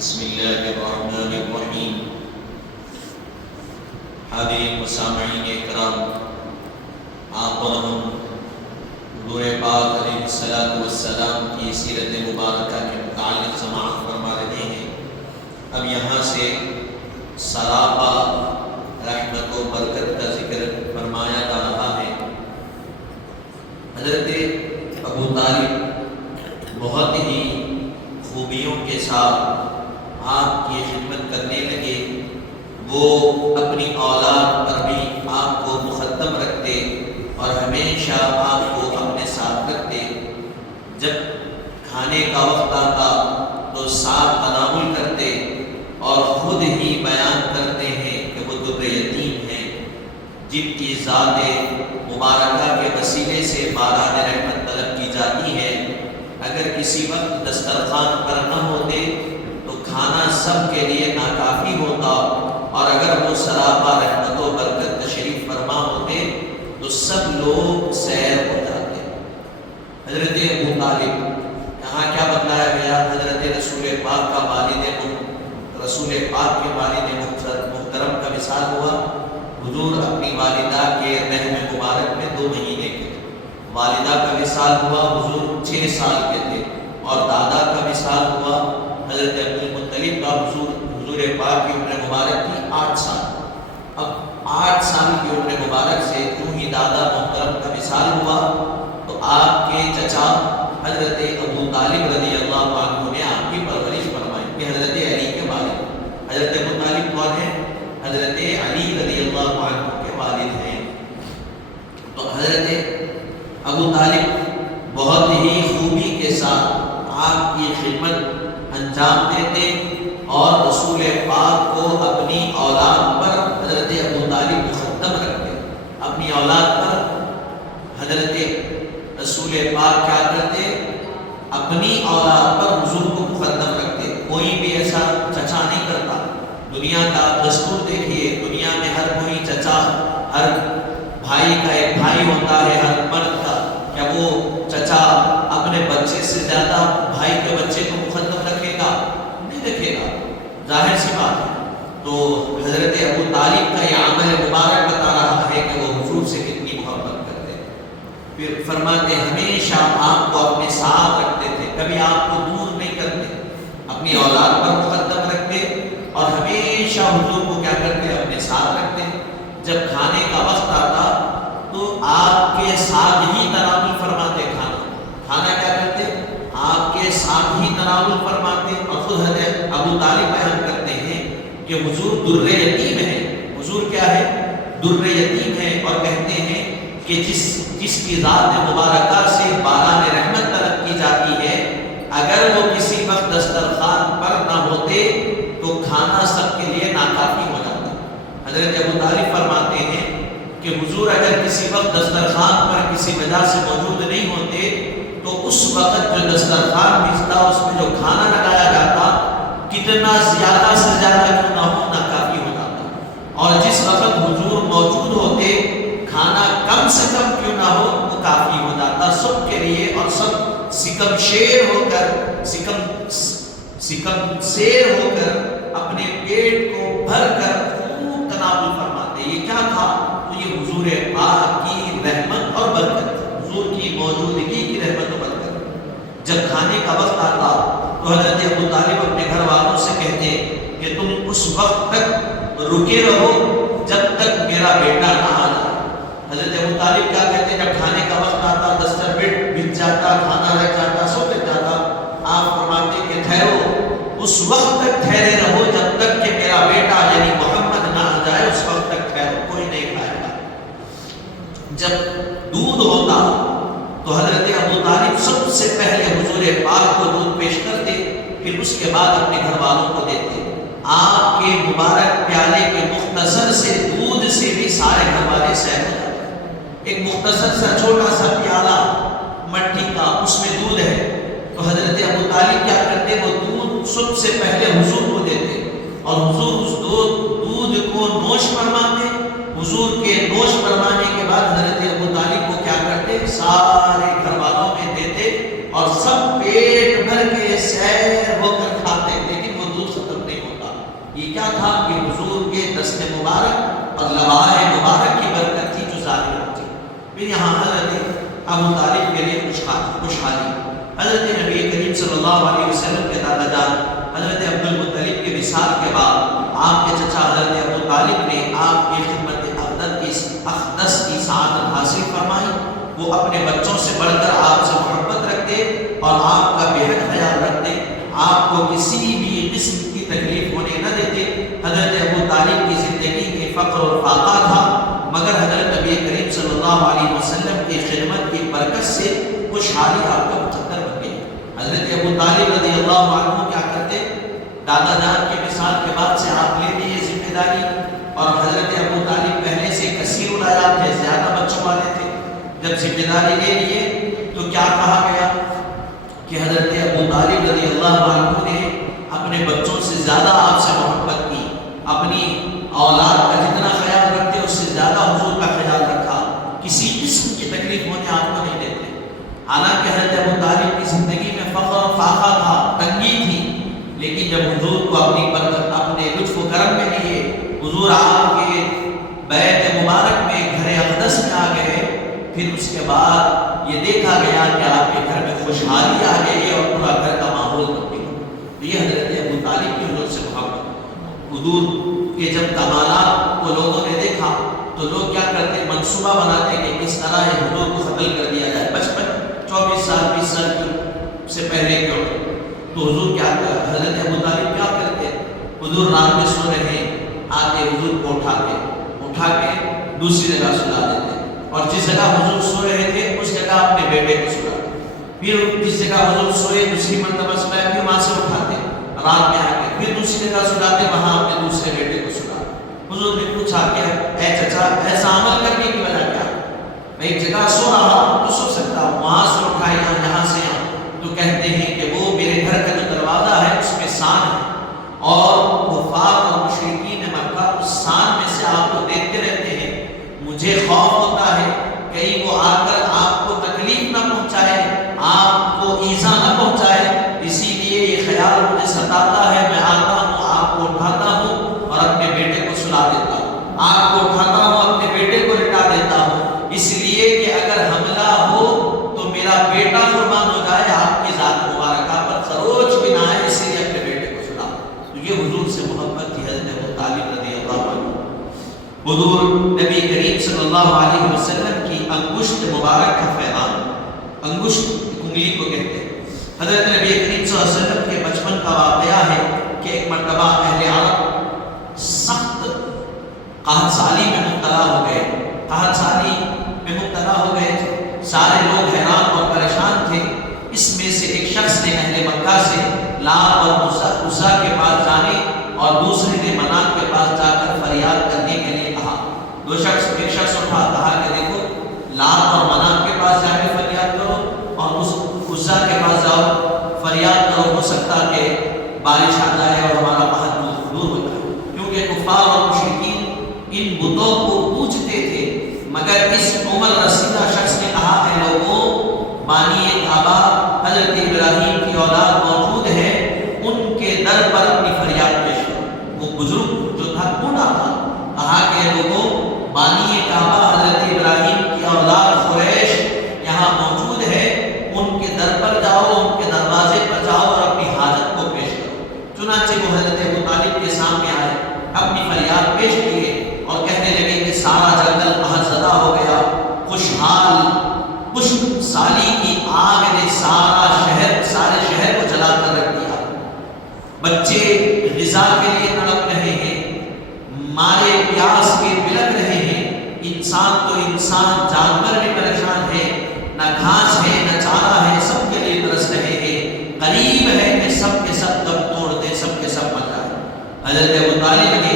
بسم اللہ الرحمن الرحیم۔ حاضرین و سامعین کرام، آپ اور ہم حضور پاک علیہ السلام کی سیرت مبارکہ کے متعلق سماعت فرما رہے ہیں۔ اب یہاں سے سراپا رحمت و برکت کا ذکر فرمایا جا رہا ہے۔ حضرت ابو طالب بہت ہی خوبیوں کے ساتھ آپ کی خدمت کرنے لگے۔ وہ اپنی اولاد پر بھی آپ کو مقدم رکھتے اور ہمیشہ آپ کو اپنے ساتھ رکھتے۔ جب کھانے کا وقت آتا تو ساتھ تناول کرتے اور خود ہی بیان کرتے ہیں کہ وہ در یتیم ہیں، جن کی ذات مبارکہ کے وسیلے سے باران رحمت طلب کی جاتی ہے۔ اگر کسی وقت دسترخوان پر نہ ہوتے تو کھانا سب کے لیے ناکافی ہوتا، اور اگر وہ سراپا رحمت و برکت تشریف فرما ہوتے تو سب لوگ سیر ہو جاتے۔ حضرت ابو طالب، یہاں کیا بتلایا گیا؟ حضرت رسول پاک کا رسول پاک کے والد محترم کا وصال ہوا۔ حضور اپنی والدہ کے رحم مبارک میں 2 مہینے کے، والدہ کا وصال ہوا حضور 6 سال کے تھے، اور دادا کا وصال ہوا حضرت عبدالمطلب کا حضور پاک کی عمر مبارک تھی 8 سال۔ اب 8 سال کی عمر مبارک سے جو ہی دادا محترم کا وصال ہوا تو آپ کے چچا حضرت ابو طالب رضی اللہ عنہ نے آپ کی پرورش فرمائی کہ حضرت علی کے والد۔ حضرت ابو طالب کون ہیں؟ حضرت علی رضی اللہ عنہ کے والد ہیں۔ تو حضرت ابو طالب بہت ہی خوبی کے ساتھ آپ کی خدمت انجام دیتے اور رسول پاک کو اپنی اولاد پر حضرت ابو طالب مقدم رکھتے۔ اپنی اولاد پر حضرت رسول پاک کیا کرتے؟ اپنی اولاد پر حضور کو مقدم رکھتے۔ کوئی بھی ایسا چچا نہیں کرتا۔ دنیا کا دستور دیکھیے، دنیا میں ہر کوئی چچا، ہر بھائی کا ایک بھائی ہوتا ہے، ہر مرد کا، کیا وہ چچا اپنے بچے سے زیادہ بھائی کے بچے کو مقدم رکھے گا؟ نہیں رکھے گا، ظاہر سی بات ہے۔ تو حضرت ابو طالب کا یہ عمل مبارک بتا رہا ہے کہ وہ حضور سے کتنی محبت کرتے۔ پھر فرماتے ہمیشہ آپ کو اپنے ساتھ رکھتے تھے، کبھی آپ کو دور نہیں کرتے، اپنی اولاد پر مقدم رکھتے اور ہمیشہ حضور کو کیا کرتے؟ اپنے ساتھ رکھتے۔ جب کھانے کا وقت آتا تو آپ کے ساتھ ہی تناول فرماتے۔ کھانا کیا کرتے؟ آپ کے ساتھ ہی تناول فرماتے۔ اور خود حضرت ابو طالب بیان کرتے ہیں کہ حضور در یتیم ہے۔ حضور کیا ہے؟ در یتیم ہے، اور کہتے ہیں کہ جس کی ذات مبارکہ سے باران رحمت طلب کی جاتی ہے، اگر وہ کسی وقت دسترخوان پر نہ ہوتے تو کھانا سب کے لیے ناکافی ہو جاتا۔ حضرت ابو طالب فرماتے ہیں کہ حضور اگر کسی وقت دسترخوان پر کسی وجہ سے موجود نہیں ہوتے تو اس وقت جو دسترخوان بھیجتا، اس میں جو کھانا لگایا جاتا، کتنا زیادہ سے زیادہ کیوں نہ ہو، ناکافی ہو جاتا۔ اور جس وقت حضور موجود ہوتے، کھانا کم سے کم کیوں نہ ہو، وہ کافی ہو جاتا سب کے لیے، اور سب سکم شیر ہو کر اپنے پیٹ کو بھر کر خوب تناول فرماتے۔ یہ کیا تھا؟ تو یہ حضور پاک کی رحمت اور برکت، حضور کی موجودگی کی رحمت و برکت۔ جب کھانے کا وقت آتا تو حضرت ابو طالب اپنے گھر والوں سے کہتے کہ تم اس وقت تک رکے رہو جب تک میرا بیٹا نہ آ جائے۔ حضرت ابو طالب کیا کہتے؟ جب کھانے کا وقت آتا، دستر بچ جاتا، کھانا رہ جاتا، سب رہ جاتا، آپ فرماتے کہ ٹھہرو، اس وقت تک ٹھہرے رہو جب تک کہ میرا بیٹا یعنی محمد نہ آ جائے، اس وقت تک ٹھہرو، کوئی نہیں کھائے گا۔ جب دودھ ہوتا تو حضرت ابو طالب سب سے پہلے حضور پاک کو دودھ پیش کرتے، پھر اس کے بعد اپنے گھر والوں کو دیتے۔ آپ کے مبارک پیالے کے مختصر سے دودھ سے بھی سارے گھر والے سیر ہو جاتے۔ ایک مختصر سا چھوٹا سا پیالہ مٹی کا، اس میں دودھ ہے، تو حضرت ابو طالب کیا کرتے؟ وہ دودھ سب سے پہلے حضور کو دیتے، اور حضور اس دودھ کو نوش فرماتے۔ حضور کے نوش فرمانے کے بعد حضرت ابو طالب کو کیا کرتے؟ سارے گھر والوں میں دیتے، اور سب پیٹ بھر کے سیر ہو کر کھاتے، لیکن وہ دودھ مبارک اور لواح مبارک کی برکت تھی جو ظاہر ہوتی. پھر یہاں حضرت ابو طالب کے لیے خوشحالی. حضرت نبی کریم صلی اللہ علیہ وسلم کے دادا جان حضرت عبد المطلب کے وصال کے بعد آپ کے چچا حضرت ابو طالب نے آپ کی خدمت اقدس کی سعادت حاصل فرمائی. وہ اپنے بچوں سے بڑھ کر آپ سے محبت رکھتے اور آپ کا بے حد خیال رکھتے. آپ کو کسی بھی قسم کی تکلیف ہونے نہ دیتے. حضرت ابو طالب کی زندگی میں فقر اور فاقہ تھا، مگر حضرت نبی کریم صلی اللہ علیہ وسلم کی خدمت کی برکت سے خوشحالی آپ کا مقدر بن گئی. حضرت ابو طالب رضی اللہ عنہ کیا کرتے؟ دادا جان کے مثال کے بعد سے آپ لے لیے ذمہ داری. اور حضرت ابو طالب پہلے سے کثیر العیال تھے، زیادہ بچوں والے تھے. جب ذمہ داری لے لیے تو کیا کہا گیا کہ حضرت ابو طالب رضی اللہ عنہ نے اپنے بچوں سے زیادہ آپ سے محبت کی، اپنی اولاد کا جتنا خیال رکھتے اس سے زیادہ حضور کا خیال رکھا. کسی قسم کی تکلیف ہونے آپ کو نہیں دیتے. حالانکہ حضرت ابو طالب کی زندگی میں فقر و فاقہ تھا، تنگی تھی، لیکن جب حضور کو اپنے لطف و کرم میں لیے، حضور آپ کے بیت مبارک میں گھر اقدس میں آ گئے، پھر اس کے بعد یہ دیکھا گیا کہ آپ کے گھر میں خوشحالی آ گئی اور پورا گھر کا ماحول بن گیا. تو یہ حضرت ابو طالب کی حضور سے محبت. حضور کے جب کمالات کو لوگوں نے دیکھا تو لوگ کیا کرتے؟ منصوبہ بناتے کہ کس طرح یہ حضور کو قتل کر دیا جائے. بچپن 24 سال 20 سال سے پہلے کیوں؟ تو حضور کیا کرتے؟ حضرت ابو طالب کیا کرتے؟ حضور رات میں سو رہے ہیں، آتے حضور کو اٹھا کے دوسری جگہ سلا دیتے، اور جس جگہ حضور سو رہے تھے اس جگہ اپنے بیٹے کو سلاتے. پھر جس جگہ حضور سوئے دوسری مرتبہ سلایا، پھر وہاں سے اٹھاتے رات میں آ کے، پھر دوسری جگہ سلاتے، وہاں اپنے دوسرے بیٹے کو سلاتے. حضور نے پوچھا کہ اے چچا ایسا عمل کرنے کی وجہ کیا؟ میں ایک جگہ سو رہا ہوں تو سو سکتا ہوں، وہاں سے اٹھا یہاں سے یہاں. تو کہتے ہیں کہ وہ میرے گھر کا جو دروازہ ہے اس میں سان ہے، اور کفار اور مشرکین مکہ اس سان میں سے آپ کو دیکھتے رہتے ہیں. مجھے خوف ہوتا ہے کہیں وہ آ کر آپ کو تکلیف نہ پہنچائے، آپ کو ایذا نہ پہنچائے، اسی لیے یہ خیال مجھے ستاتا ہے. میں آتا ہوں، آپ کو اٹھاتا ہوں اور اپنے بیٹے کو سلا دیتا ہوں، آپ کو اٹھاتا ہوں اپنے بیٹے کو لٹا دیتا ہوں، اس لیے کہ اگر حملہ ہو تو میرا بیٹا قربان ہو جائے، آپ کی ذات مبارکہ پر خروچ بھی نہ آئے، اس لیے اپنے بیٹے کو سلا. تو یہ حضور سے محبت تھی حضرت ابو طالب رضی اللہ عنہ. حضور نبی کریم صلی اللہ علیہ وسلم کی انگشت مبارک کا فیضان، انگشت انگلی کو کہتے ہیں. حضرت نبی کریم صلی اللہ علیہ وسلم کے بچپن کا واقعہ ہے کہ ایک مرتبہ اہل عرب سخت قحط سالی میں مبتلا ہو گئے. قحط سالی میں مبتلا ہو گئے تھے، سارے لوگ حیران اور پریشان تھے. اس میں سے ایک شخص نے اہل مکہ سے لات اور عزا کے پاس جانے اور دوسرے نے منات کے پاس جا کر فریاد کرنے کے لیے کہا. ایک شخص اٹھا کہا کہ دیکھو لات اور منات کے پاس جا کے فریاد کرو اور اس عزا کے پاس جاؤ فریاد کرو، ہو سکتا کہ بارش آ جائے اور ہمارا قحط دور ہو جائے. کیونکہ کفار اور مشرکین ان بتوں کو پوجتے تھے. مگر اس عمر رسیدہ شخص نے کہا کہ لوگوں، بانی کعبہ حضرت ابراہیم کی اولاد موجود ہے، ان کے در پر اپنی فریاد پیش کرو. وہ بزرگ جو تھا بوڑھا تھا، کہا کہ لوگوں، بانی کعبہ حضرت ابراہیم کی اولاد قریش یہاں موجود ہے، ان کے در پر جاؤ، ان کے دروازے پر جاؤ اور اپنی حاجت کو پیش کرو. چنانچہ وہ حضرت ابو طالب کے سامنے آئے، اپنی فریاد پیش کیے اور کہنے لگے کہ سارا جنگل قحط زدہ ہو گیا. خشک سالی کی آگ نے سارے شہر کو جلا کر رکھ دیا. بچے غذا کے لیے تڑپ رہے ہیں، مارے پیاس کے بلک رہے ہیں. انسان تو انسان، جانور بھی پریشان ہے، نہ گھاس ہے نہ چارہ ہے، سب کے لیے ترس رہے ہیں. قریب ہے کہ سب کے سب دم توڑ دے، سب کے سب مر جائے. حضرت ابو طالب نے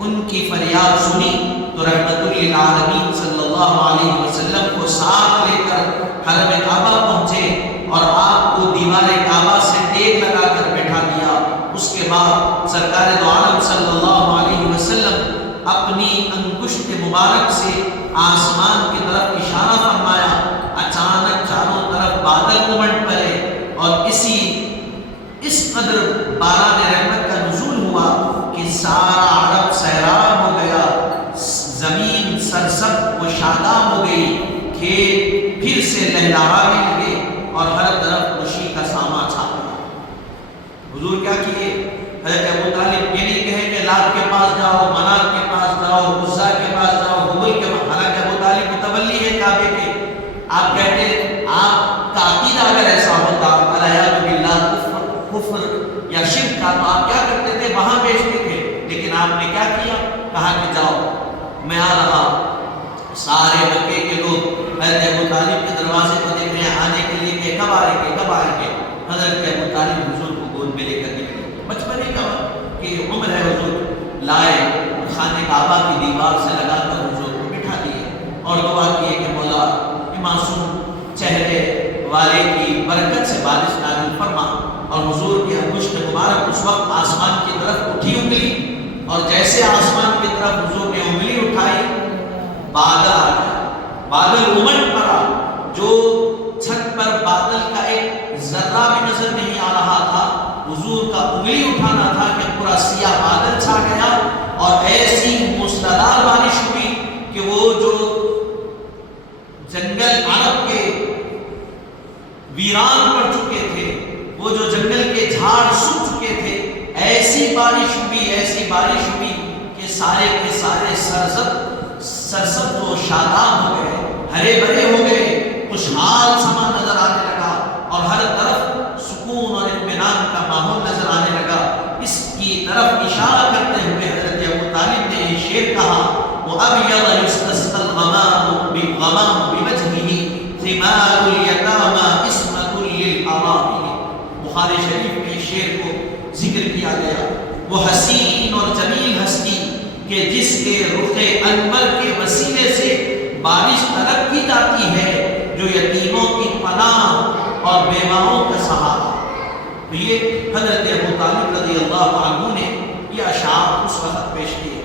ان کی فریاد سنی تو رحمت للعالمین صلی اللہ علیہ وسلم کو ساتھ لے کر حرم کعبہ پہنچے اور آپ کو دیوار کعبہ سے ٹیک لگا کر بیٹھا دیا. اس کے بعد سرکار دو عالم صلی اللہ علیہ وسلم اپنی انگشت مبارک سے آسمان کی طرف اشارہ فرمایا. اچانک چاروں طرف بادل امٹ پڑے اور اس قدر باران رحمت کا نزول ہوا کہ سارا عرب سیراب ہو گیا. حضرت ابو طالب یہ نہیں کہیں کہ لات کے پاس جاؤ، منات کے پاس جاؤ، عزا کے پاس جاؤ، حبل کے پاس، حالانکہ ابو طالب متولی ہے کعبے کے، آپ کہتے ہیں آپ کا عقیدہ اگر ایسا ہوتا العیاذ باللہ کفر یا شرک کا، تو آپ کیا کرتے تھے؟ وہاں بیچتے تھے. لیکن آپ نے کیا کیا؟ کہا کہ جاؤ میں آ رہا. سارے مکے کے لوگ حضرت ابو طالب کے دروازے کو دیکھ رہے ہیں آنے کے لیے کہ کب آئیں گے کب آئیں گے. حضرت ابو طالب حضور کو گود میں لے کر نکلے. بچپنے کا کہ عمر ہے، حضور لائے، خانہ کعبہ کی دیوار سے لگا کر حضور کو بٹھا دیے اور دعا کیے کہ مولا معصوم چہرے والے کی برکت سے بارش نازل فرما. اور حضور کی انگشت مبارک اس وقت آسمان کی طرف اٹھی انگلی، اور جیسے آسمان کی طرف حضور نے انگلی اٹھائی بادل آ گیا، بادل امٹ پڑا، جو چھت پر بادل کا ایک ذرہ بھی نظر نہیں آ رہا تھا. حضور کا انگلی اٹھانا تھا کہ پورا سیاہ بادل چھا گیا اور ایسی موسلادھار بارش ہوئی کہ وہ جو جنگل عرب کے ویران پڑ چکے تھے، وہ جو جنگل کے جھاڑ سوکھ چکے تھے، ایسی بارش ہوئی، ایسی بارش ہوئی کہ سارے کے سارے سرسبز و شاداب ہو گئے، ہرے بھرے ہو گئے، خوشحال سما نظر آنے لگا اور ہر طرف سکون اور اطمینان کا ماحول نظر آنے لگا. اس کی طرف اشارہ کرتے ہوئے حضرت ابو طالب نے یہ شعر کہا، وَأَبْيَضَ يُسْتَسْقَى الْغَمَامُ بِوَجْهِهِ ثِمَارُ الْيَتَامَى عِصْمَةٌ لِلْأَرَامِلِ. بخاری شریف میں اس شعر کو ذکر کیا گیا. وہ حسین اور جمیل ہستی کہ جس کے رخ انور کے وسیلے سے بارش طلب کی جاتی ہے، جو یتیموں کی پناہ اور بیواؤں کا سہارا. تو یہ حضرت ابو طالب رضی اللہ عنہ نے یہ اشعار اس وقت پیش کیے.